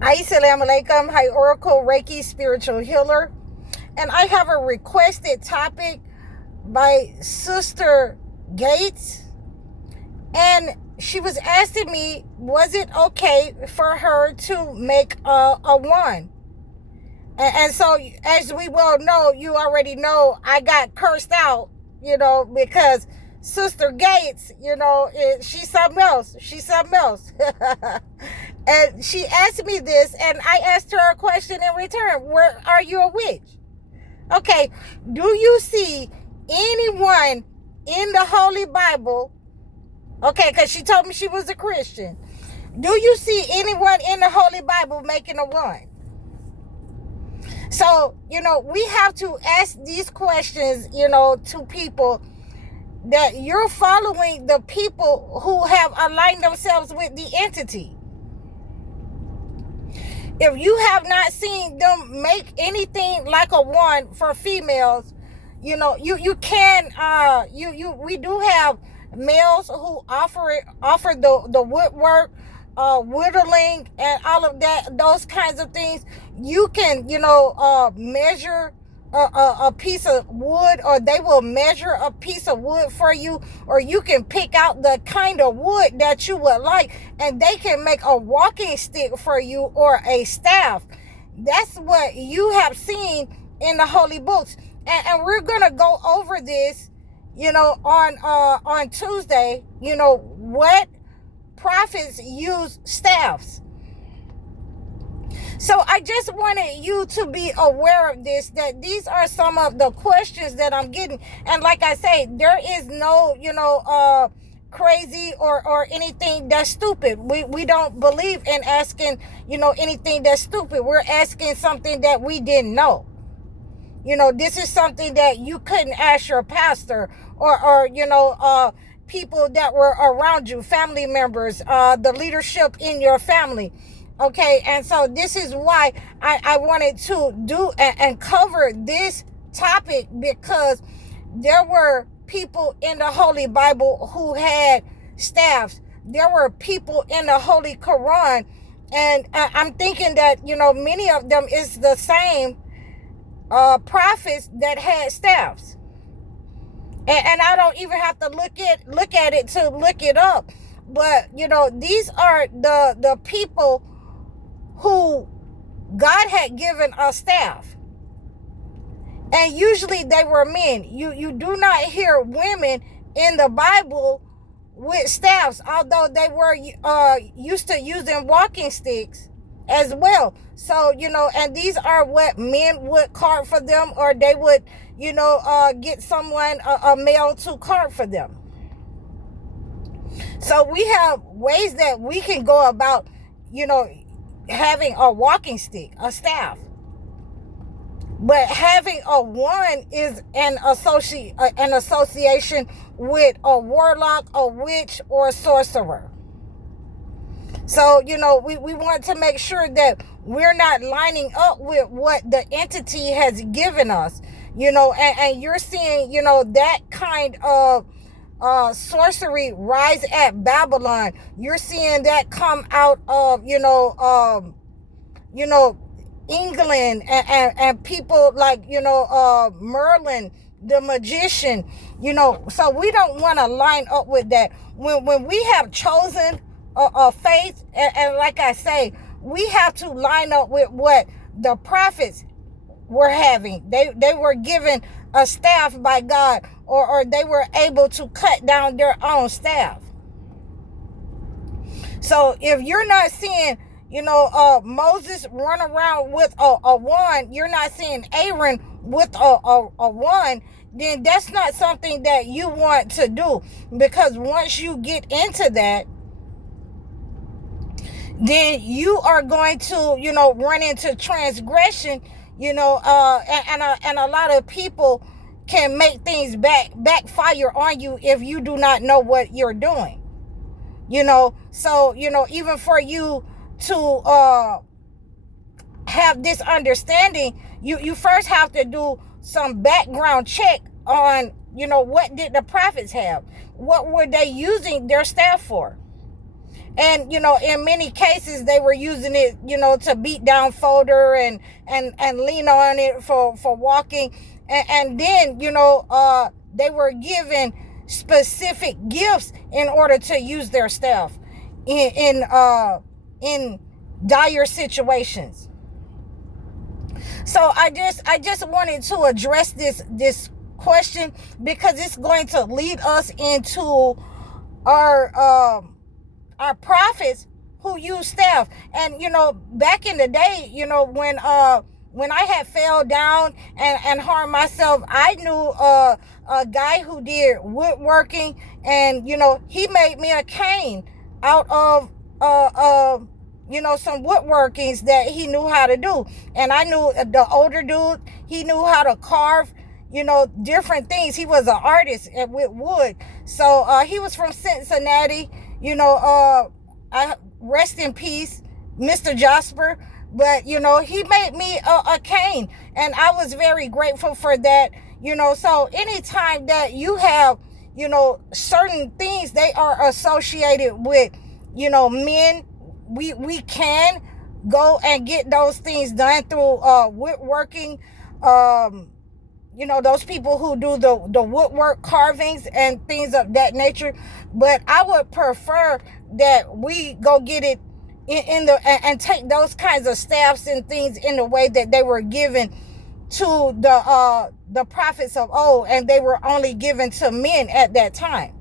Assalamu alaikum. Hi, Oracle Reiki Spiritual Healer. And I have a requested topic by Sister Gates. And she was asking me, was it okay for her to make a wand? And so, as we well know, you already know, I got cursed out, because Sister Gates, she's something else. She's something else. And she asked me this, and I asked her a question in return. Where are you a witch? Okay, do you see anyone in the Holy Bible? Okay, because she told me she was a Christian. Do you see anyone in the Holy Bible making a wand? So, we have to ask these questions, to people that you're following the people who have aligned themselves with the entity. If you have not seen them make anything like a wand for females, you can, we do have males who offer the woodwork, whittling, and all of that, those kinds of things. You can, measure a piece of wood, or they will measure a piece of wood for you, or you can pick out the kind of wood that you would like, and they can make a walking stick for you, or a staff. That's what you have seen in the holy books. And we're gonna go over this, on Tuesday, what prophets use staffs. So I just wanted you to be aware of this, that these are some of the questions that I'm getting. And like I say, there is no, crazy or anything that's stupid. We don't believe in asking, anything that's stupid. We're asking something that we didn't know. This is something that you couldn't ask your pastor or people that were around you, family members, the leadership in your family. Okay, and so this is why I wanted to do and cover this topic, because there were people in the Holy Bible who had staffs. There were people in the Holy Quran, and I'm thinking that, many of them is the same prophets that had staffs. And I don't even have to look at it to look it up. But, these are the people who God had given a staff. And usually they were men. You do not hear women in the Bible with staffs, although they were used to using walking sticks as well. So, and these are what men would cart for them, or they would, get someone, a male, to cart for them. So we have ways that we can go about, having a walking stick, a staff. But having a wand is an association with a warlock, a witch, or a sorcerer. So, we want to make sure that we're not lining up with what the entity has given us, and you're seeing, that kind of sorcery rise at Babylon. You're seeing that come out of, England, and people like, Merlin, the magician, so we don't want to line up with that. When we have chosen a faith, and like I say, we have to line up with what the prophets were having. They were given a staff by God, or they were able to cut down their own staff. So if you're not seeing, Moses run around with a wand, you're not seeing Aaron with a wand, then that's not something that you want to do. Because once you get into that, then you are going to, run into transgression, and a lot of people can make things backfire on you if you do not know what you're doing. So, even for you to have this understanding, you first have to do some background check on, what did the prophets have? What were they using their staff for? And in many cases they were using it, to beat down folder and lean on it for walking. And then they were given specific gifts in order to use their staff in dire situations. So I just wanted to address this question, because it's going to lead us into our prophets who use staff. And back in the day, when I had fell down and harmed myself, I knew a guy who did woodworking, and he made me a cane out of some woodworkings that he knew how to do. And I knew the older dude, he knew how to carve different things. He was an artist with wood. So he was from Cincinnati. I rest in peace, Mr. Jasper. But he made me a cane, and I was very grateful for that. So anytime that you have certain things, they are associated with men, we can go and get those things done through woodworking. Those people who do the woodwork carvings and things of that nature. But I would prefer that we go get it and take those kinds of staffs and things in the way that they were given to the prophets of old, and they were only given to men at that time.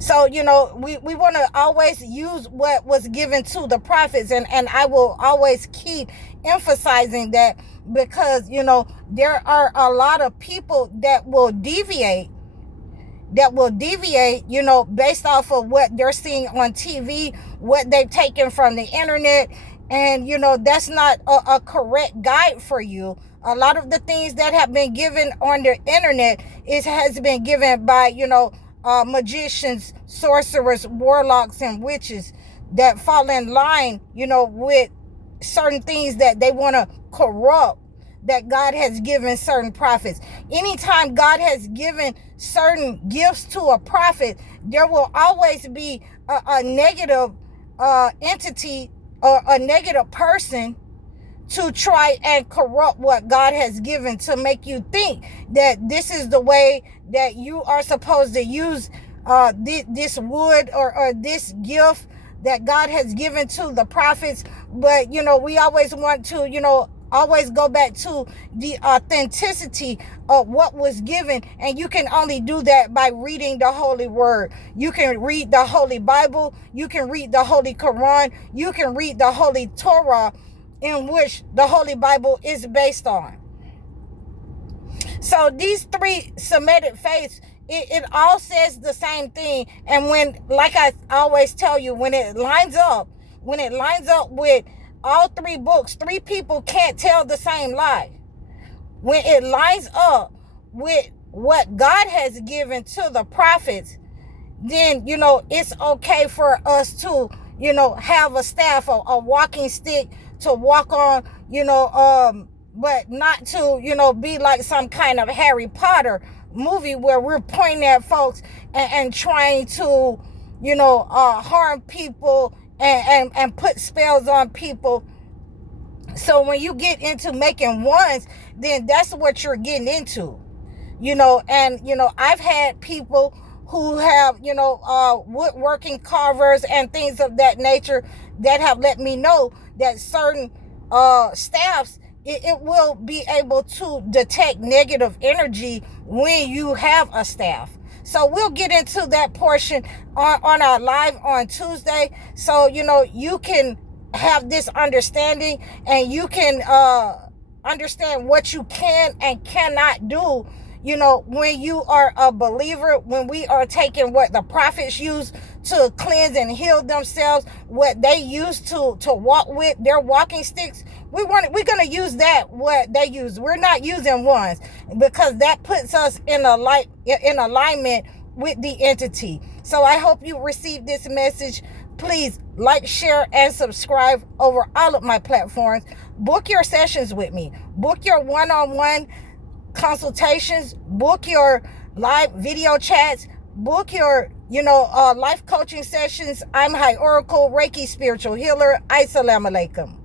So we want to always use what was given to the prophets, and I will always keep emphasizing that, because there are a lot of people that will deviate based off of what they're seeing on TV, what they've taken from the internet. And that's not a correct guide for you. A lot of the things that have been given on the internet has been given by magicians, sorcerers, warlocks, and witches that fall in line with certain things that they want to corrupt, that God has given certain prophets. Anytime God has given certain gifts to a prophet, there will always be a negative entity or a negative person to try and corrupt what God has given, to make you think that this is the way that you are supposed to use this wood or this gift that God has given to the prophets. But we always want to always go back to the authenticity of what was given. And you can only do that by reading the Holy Word. You can read the Holy Bible. You can read the Holy Quran. You can read the Holy Torah, in which the Holy Bible is based on. So these three Semitic faiths, it all says the same thing. And when, like I always tell you, when it lines up with all three books, three people can't tell the same lie. When it lines up with what God has given to the prophets, then it's okay for us to have a staff, a walking stick to walk on, but not to be like some kind of Harry Potter movie where we're pointing at folks and trying to harm people and put spells on people. So when you get into making wands, then that's what you're getting into, and I've had people who have woodworking carvers and things of that nature that have let me know that certain staffs, it will be able to detect negative energy when you have a staff. So we'll get into that portion on our live on Tuesday. So, you can have this understanding, and you can understand what you can and cannot do, when you are a believer, when we are taking what the prophets use to cleanse and heal themselves, what they use to walk with their walking sticks. We're going to use that, what they use. We're not using ones, because that puts us in alignment with the entity. So I hope you receive this message. Please like, share, and subscribe over all of my platforms. Book your sessions with me. Book your one-on-one consultations. Book your live video chats. Book your life coaching sessions. I'm High Oracle, Reiki spiritual healer. Assalamu alaikum.